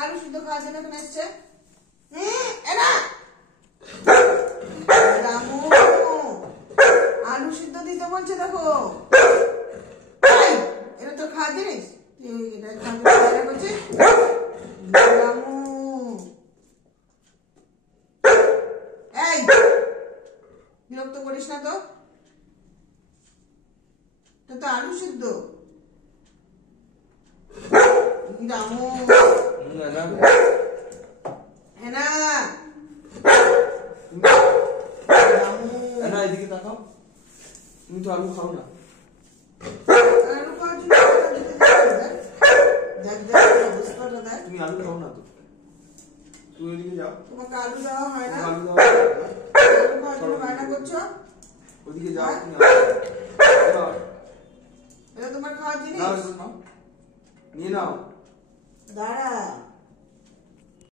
আলু সিদ্ধ খাওয়ার জন্য এখানে এসছে। এনা রামু আলু সিদ্ধ দিতে বলছে, দেখো এটা তো খাওয়ার জিনিস, এটা খাওয়া করছে রামু। এই বিরক্ত করিস না তো, তো আলু সিদ্ধ রামু। এনা না এদিকে তাকাও, তুমি তো আলু খাও না। আলু খাওয়ার জন্য দেখ দেখ অবস্থাটা দেখ। তুমি আলু খাও না তো, তুমি ওইদিকে যাও। তোমাকে আলু দেওয়া হয় না, আলু দেওয়া হয় না। আলু খাওয়ার জন্য বায়না করছো। ওইদিকে যাও, তুমি এটা তোমার খাওয়ার জিনিস। নাও, নিয়ে নাও। দাঁড়া